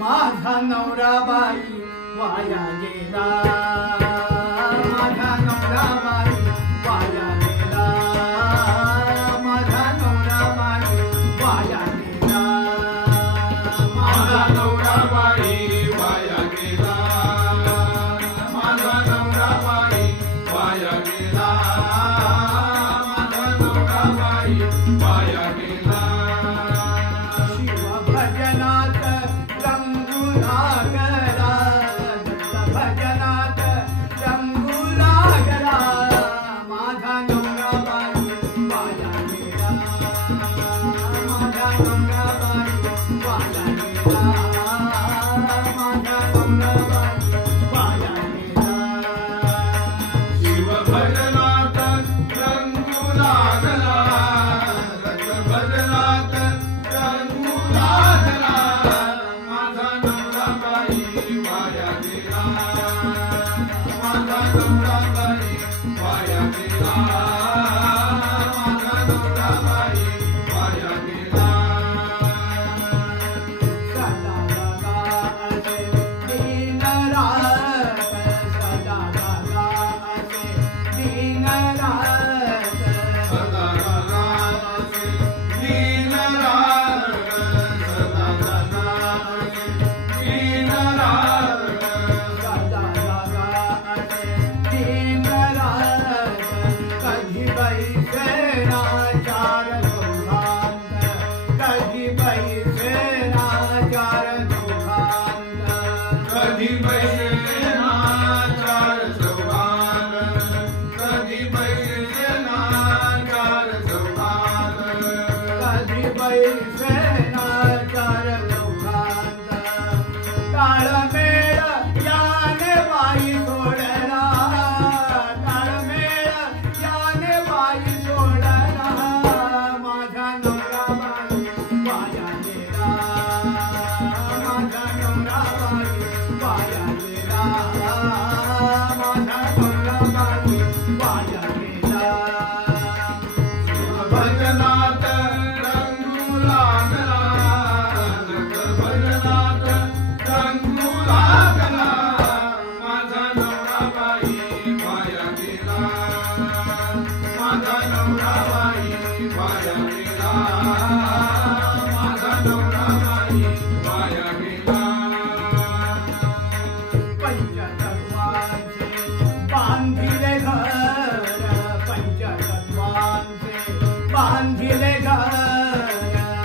माझा नवरा बाई वाया गेला, माझा नवरा बाई वाया गेला, माझा नवरा बाई वाया गेला, माझा नवरा बाई वाया गेला, माझा नवरा बाई वाया गेला, माझा नवरा बाई वाया गेला. शिव भजनात रंगू लागला, दत्त भजनात रंगू लागला, माझा नवरा बाई वाया गेला, माझा नवरा बाई वाया गेला, माझा नवरा बाई वाया गेला. शिव भजनात रंगू लागला, दत्त भजनात रंगू लागला, माझा नवरा बाई वाया गेला, माझा नवरा बाई वाया गेला, माझा नवरा बाई वाया गेला. सदा लगा असे दिन रात, सदा लगा असे दिन रात, सदा लगा असे दिन रात, सदा लगा असे दिन रात, सदा लगा असे दिन रात. कधी बैसे ना चार चौघांत, कधी बैसे ना चार चौघांत, कधी बैसे ना चार चौघांत, कधी बैसे ना चार चौघांत, कधी बैसे ना चार चौघांत. ताळमेळ याने बाई सोडला, ताळमेळ याने बाई सोडला, माझा नवरा बाई वाया गेला, माझा नवरा बाई वाया गेला, माझा नवरा बाई वाया गेला. शिव भजनात रंगू लागला, दत्त भजनात रंगू लागला, माझा नवरा बाई वाया गेला, माझा नवरा बाई वाया गेला, माझा नवरा बाई वाया गेला. पंचतत्वांचे बांधिले घर, पंचतत्वांचे बांधिले घर,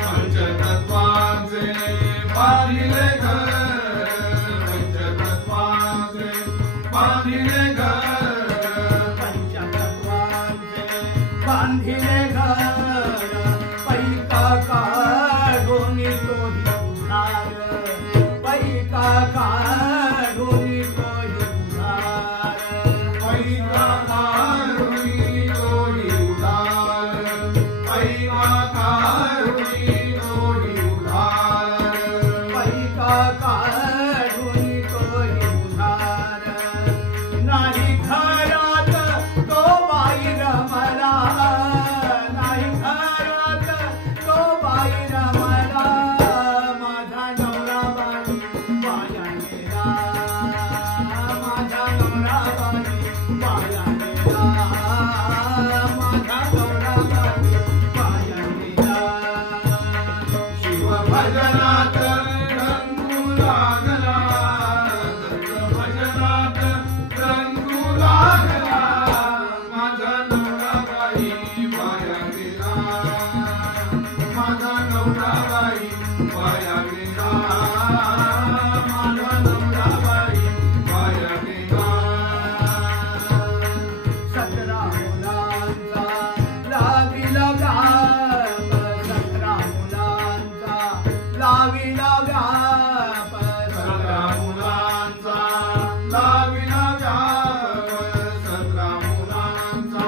पंचतत्वांचे बांधिले घर, पंचतत्वांचे बांधिले घर, पंचतत्वांचे बांधिले घर. पैका काढून तोही उधार, पैका काढून तोही उधार, पैका काढून तोही उधार, पैका काढून तोही उधार, पैका काढून तोही उधार. नाही घरात तो बाई रमला, नाही घरात तो बाई रमला, माझा नवरा बाई वाया गेला, माझा नवरा बाई वाया गेला, माझा नवरा बाई वाया गेला. शिव भजनात रंगू लागला, दत्त भजनात रंगू लागला, माझा नवरा बाई वाया गेला, माझा नवरा बाई वाया गेला, माझा नवरा बाई वाया गेला. 17 मुलांचा लाविला व्याप, 17 मुलांचा लाविला व्याप, 17 मुलांचा लाविला व्याप, 17 मुलांचा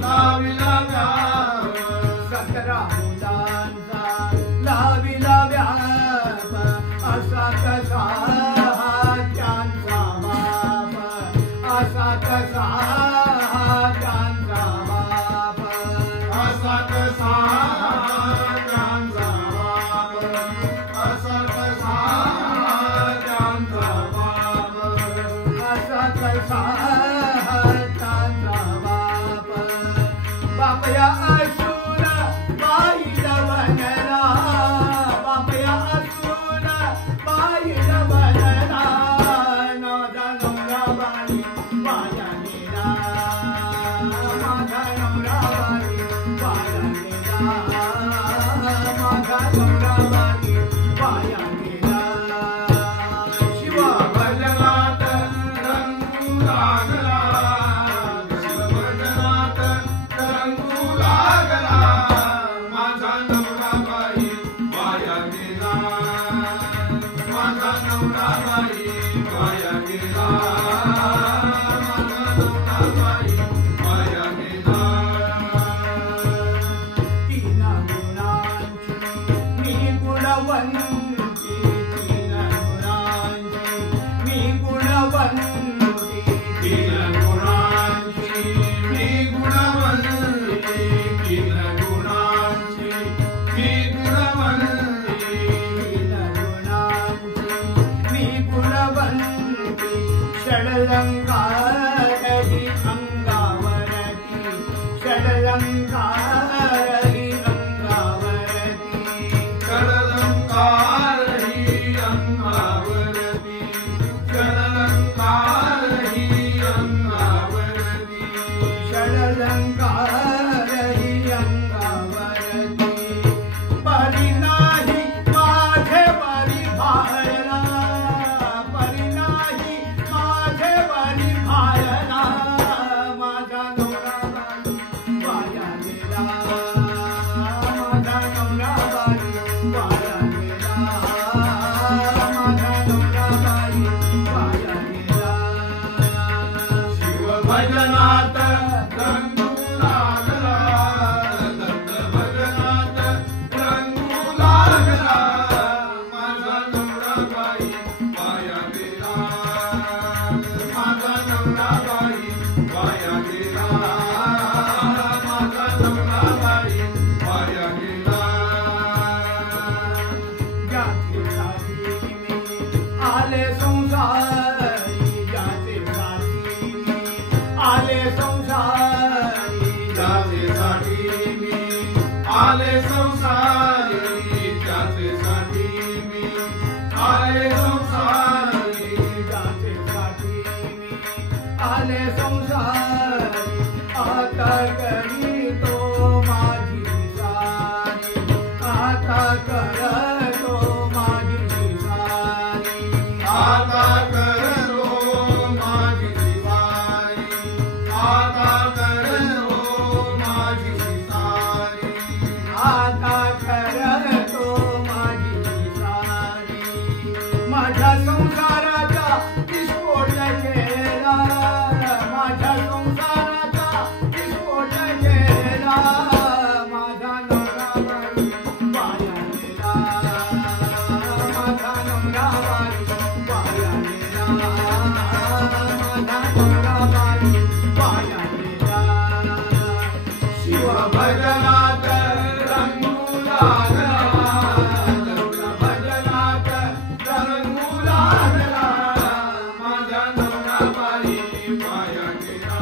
लाविला व्याप, 17 मुलांचा लाविला व्याप. असा कसा त्यांचा बाप, असा कसा त्यांचा बाप, असा कसा त्यांचा बापया असून बाईला बनला, बापया असून बाईला बनला, माझा नवरा बाई वाया गेला, माझा नवरा बाई वाया गेला, माझा नवरा बाई वाया गेला. शिव भजनात रंगू लागला, शिव भजनात रंगू लागला, माझा नवरा बाई वाया गेला, माझा नवरा बाई वाया गेला, माझा नवरा बाई वाया गेला. तीन गुणांची मी गुणवंती, तीन गुणांची मी गुणवंती, तीन गुणांची मी गुणवंती, तीन गुणांची मी गुणवंती, तीन गुणांची मी गुणवंती. षडलंकार ही अंगावरती, षडलंकार ही अंगावरती, षडलंकार ही अंगावरती, षडलंकार ही अंगावरती, षडलंकार ही अंगावरती. परी नाही माझे परी भाळला, परी नाही माझे परी भाळला, माझा नवरा बाई वाया गेला, माझा नवरा बाई वाया गेला, माझा नवरा बाई वाया गेला. शिव भजनात रंगू लागला, दत्त भजनात रंगू लागला, माझा नवरा बाई वाया गेला, माझा नवरा बाई वाया गेला, माझा नवरा बाई वाया गेला. ज्याचे साठी मी आले संसारी, ज्याचे साठी मी आले संसारी, ज्याचे साठी मी आले संसारी, ज्याचे साठी मी आले संसारी, ज्याचे साठी मी आले संसारी. आता करी तो माझी सारी, आता करतो माझी सारी, आता करतो माझी सारी, आता करतो माझी सारी, आता करतो माझी सारी. माझ्या संसाराचा विस्फोट केला, माझ्या संसाराचा विस्फोट केला, माझा नवरा बाई वाया गेला, माझा नवरा बाई वाया गेला, माझा नवरा बाई वाया गेला. शिव भजनात रंगू लागला, दत्त भजनात रंगू लागला, माझा नवरा बाई वाया गेला,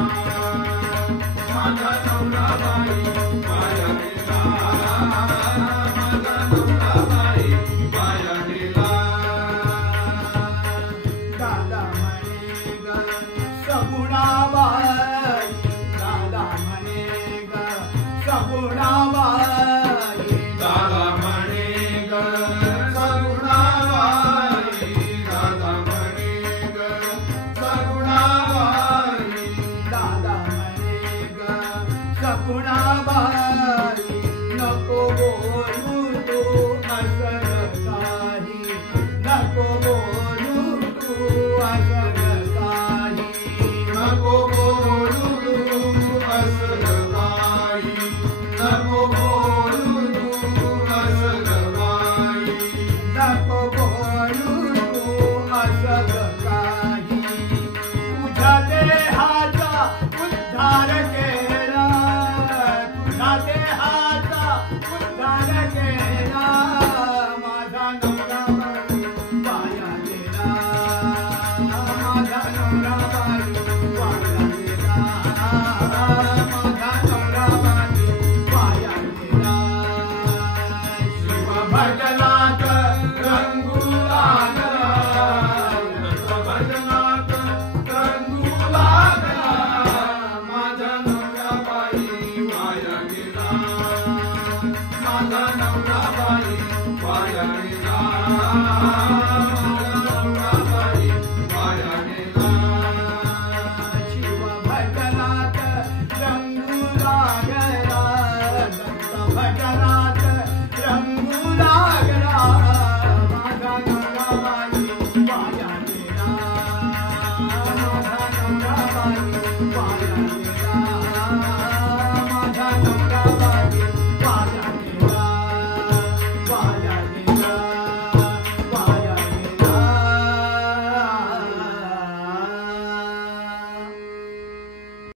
माझा नवरा बाई वाया गेला, माझा नवरा बाई वाया गेला. दादा म्हणे ग सगुणाबाई, दादा म्हणे ग सगुणाबाई,